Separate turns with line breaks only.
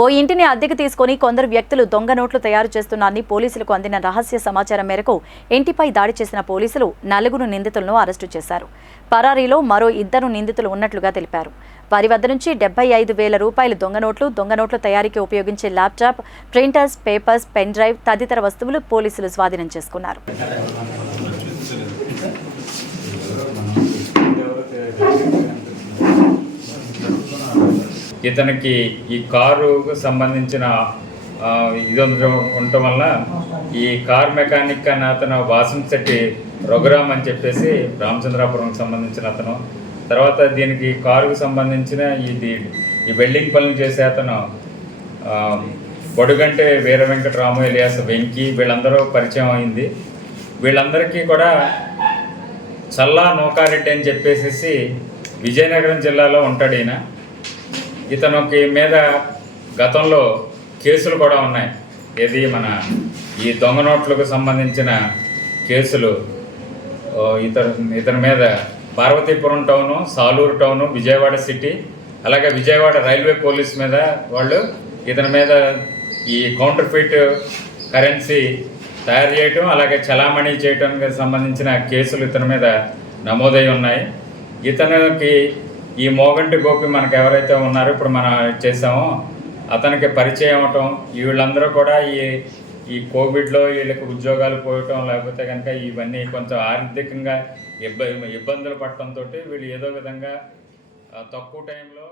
ఓ ఇంటిని అద్దెకు తీసుకొని కొందరు వ్యక్తులు దొంగ నోట్లు తయారు చేస్తున్నారని పోలీసులకు అందిన రహస్య సమాచారం మేరకు ఇంటిపై దాడి చేసిన పోలీసులు నలుగురు నిందితులను అరెస్టు చేశారు. పరారీలో మరో ఇద్దరు నిందితులు ఉన్నట్లుగా తెలిపారు. వారి వద్ద నుంచి డెబ్బై ఐదు వేల రూపాయల దొంగ నోట్లు దొంగ నోట్ల తయారీకి ఉపయోగించే laptop printers papers pen drive తదితర వస్తువులు పోలీసులు స్వాధీనం చేసుకున్నారు.
ఇతనికి ఈ కారుకు సంబంధించిన ఇది ఉండటం వల్ల ఈ కార్ మెకానిక్ అన్న అతను వాసంశెట్టి రఘురామ్ అని చెప్పేసి రామచంద్రాపురంకి సంబంధించిన అతను. తర్వాత దీనికి కారుకు సంబంధించిన ఇది ఈ వెల్డింగ్ పనులు చేసే అతను బొడుగంటే వీర వెంకటరాము ఎలియాస్ వెంకీ వీళ్ళందరూ పరిచయం అయింది. వీళ్ళందరికీ కూడా చల్లా నౌకారెడ్డి అని చెప్పేసి విజయనగరం జిల్లాలో ఉంటాడు ఈయన. ఇతనికి మీద గతంలో కేసులు కూడా ఉన్నాయి. ఏది మన ఈ దొంగ నోట్లకు సంబంధించిన కేసులు ఇతను ఇతని మీద Parvathipuram town Saluru town Vijayawada city అలాగే విజయవాడ రైల్వే పోలీస్ మీద వాళ్ళు ఇతని మీద ఈ కౌంటర్ ఫీట్ కరెన్సీ తయారు చేయటం అలాగే చలామణి చేయటానికి సంబంధించిన కేసులు ఇతని మీద నమోదై ఉన్నాయి. ఇతనికి ఈ మోగంటి గోపి మనకు ఎవరైతే ఉన్నారో ఇప్పుడు మనం చేసామో అతనికి పరిచయం అవటం వీళ్ళందరూ కూడా ఈ ఈ కోవిడ్లో వీళ్ళకి ఉద్యోగాలు పోయటం లేకపోతే కనుక ఇవన్నీ కొంచెం ఆర్థికంగా ఇబ్బ ఇబ్బందులు పడటంతో వీళ్ళు ఏదో విధంగా తక్కువ టైంలో